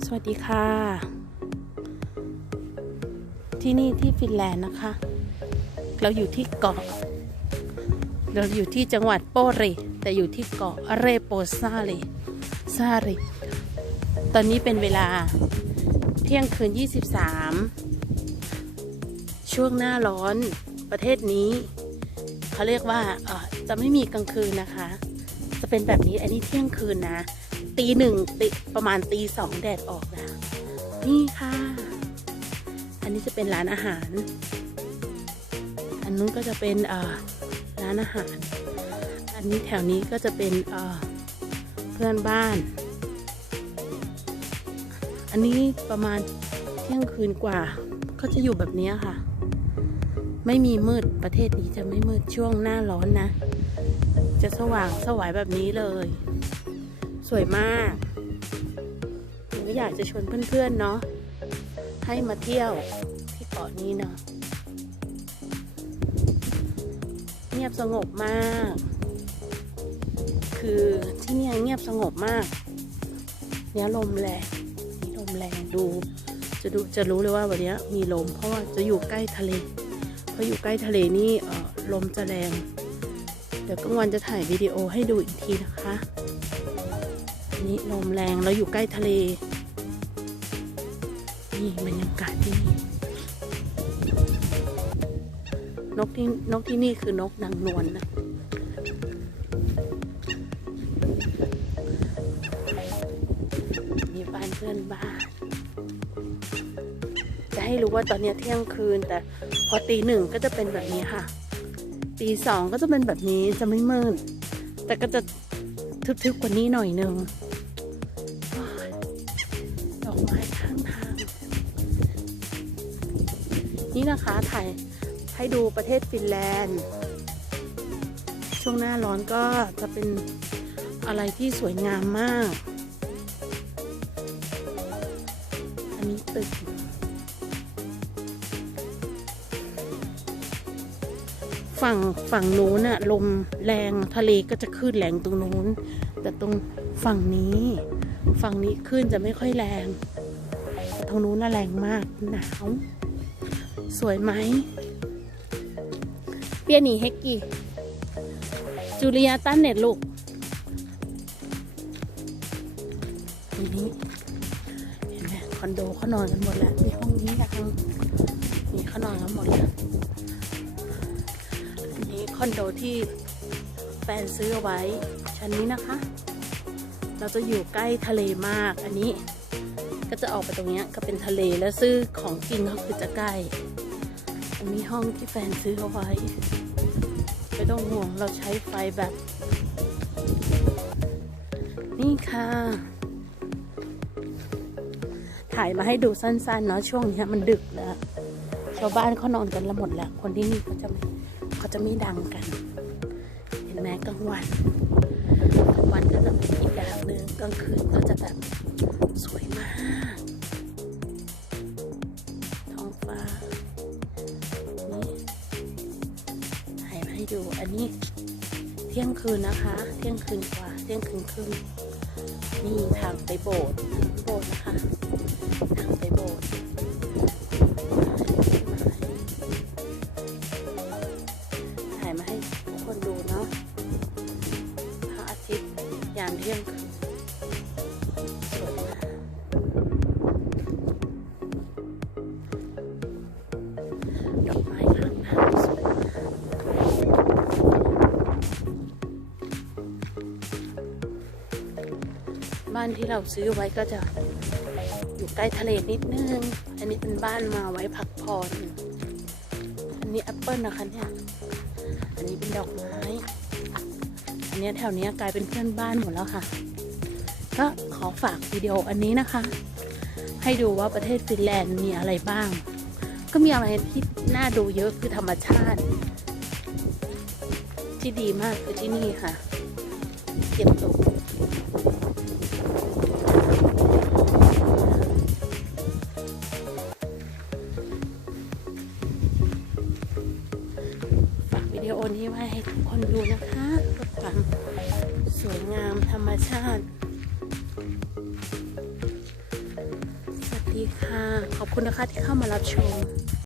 สวัสดีค่ะ ที่นี่ที่ฟินแลนด์นะคะ เราอยู่ที่เกาะ เราอยู่ที่จังหวัดโปเรแต่อยู่ที่เกาะเรโปซาเรซาเรตอนนี้เป็นเวลาเที่ยงคืน 23 ช่วงหน้าร้อนประเทศนี้ เขาเรียกว่าจะไม่มีกลางคืนนะคะ จะเป็นแบบนี้อันนี้เที่ยงคืนนะ ตีหนึ่งตีประมาณตีสองแดดออกแล้ว นี่ค่ะ อันนี้จะเป็นร้านอาหาร อันนู้นก็จะเป็นร้านอาหาร อันนี้แถวนี้ก็จะเป็นเอ่อเพื่อนบ้าน อันนี้ประมาณเที่ยงคืนกว่าก็จะอยู่แบบนี้ค่ะ ไม่มีมืดประเทศนี้จะไม่มืดช่วงหน้าร้อนนะ จะสว่างสวายแบบนี้เลย สวยมากหนูก็อยากจะชวนเพื่อนๆเนาะให้มาเที่ยวที่เกาะนี้เนาะเงียบสงบมาก คือที่นี่เงียบสงบมากเนี่ยลมแรงนี่ลมแรงดู จะดูจะรู้เลยว่าวันเนี้ยมีลม เพราะว่าจะอยู่ใกล้ทะเลเพราะอยู่ใกล้ทะเลนี่ลมจะแรง เดี๋ยวกลางวันจะถ่ายวิดีโอให้ดูอีกทีนะคะ นี่ลมแรงแล้วอยู่ใกล้ทะเล นี่บรรยากาศที่นี่นกที่นกที่นี่คือนกนางนวลนะมีบ้านเพื่อนบ้าน จะให้รู้ว่าตอนนี้เที่ยงคืน แต่พอตีหนึ่งก็จะเป็นแบบนี้ค่ะ ตีสองก็จะเป็นแบบนี้จะไม่มืดแต่ก็จะทึบๆกว่านี้หน่อยนึง ไม้ข้างทาง นี่นะคะถ่ายให้ดูประเทศฟินแลนด์ ช่วงหน้าร้อนก็จะเป็นอะไรที่สวยงามมาก อันนี้ตึกฝั่งฝั่งนู้นน่ะลมแรงทะเลก็จะคลื่นแรงตรงนู้น แต่ตรงฝั่งนี้ ฝั่งนี้คลื่นจะไม่ค่อยแรง แต่ทางนู้นน่ะแรงมากหนาว สวยไหม เปียหนีเฮกกี้ จูเลียตันเน็ตลูกตรงนี้ เห็นไหมคอนโดเขานอนกันหมดแล้วในห้องนี้นะคะนี่เขานอนกันหมดแล้วอันนี้คอนโดที่แฟนซื้อเอาไว้ชั้นนี้นะคะ เราจะอยู่ใกล้ทะเลมากอันนี้ ก็จะออกไปตรงนี้ก็เป็นทะเลแล้วซื้อของกินก็คือจะใกล้อันนี้ห้องที่แฟนซื้อเอาไว้ไม่ต้องห่วงเราใช้ไฟแบบ นี่ค่ะ ถ่ายมาให้ดูสั้นๆเนาะช่วงนี้มันดึกแล้ว ชาวบ้านเขานอนกันละหมดแล้ว คนที่นี่เขาจะไม่เขาจะไม่ดังกัน เห็นไหมกลางวันกลางวันก็จะเป็นอีกแบบหนึ่งกลางคืนก็จะแบบ เที่ยงคืนนะคะ เที่ยงคืนกว่า เที่ยงคืนครึ่งนี่ทางไปโบสถ์โบสถ์นะคะ ทางไปโบสถ์ ที่เราซื้อไว้ก็จะอยู่ใกล้ทะเลนิดนึง อันนี้เป็นบ้านมาไว้พักผ่อน อันนี้แอปเปิลนะคะเนี่ย อันนี้เป็นดอกไม้ อันนี้แถวเนี้ยกลายเป็นเพื่อนบ้านหมดแล้วค่ะ ก็ขอฝากวิดีโออันนี้นะคะ ให้ดูว่าประเทศฟินแลนด์มีอะไรบ้าง ก็มีอะไรที่น่าดูเยอะคือธรรมชาติ ที่ดีมากคือที่นี่ค่ะ เก็บตก นี้ไว้ให้ทุกคนดูนะคะความสวยงามธรรมชาติ สวัสดีค่ะ ขอบคุณนะคะที่เข้ามารับชม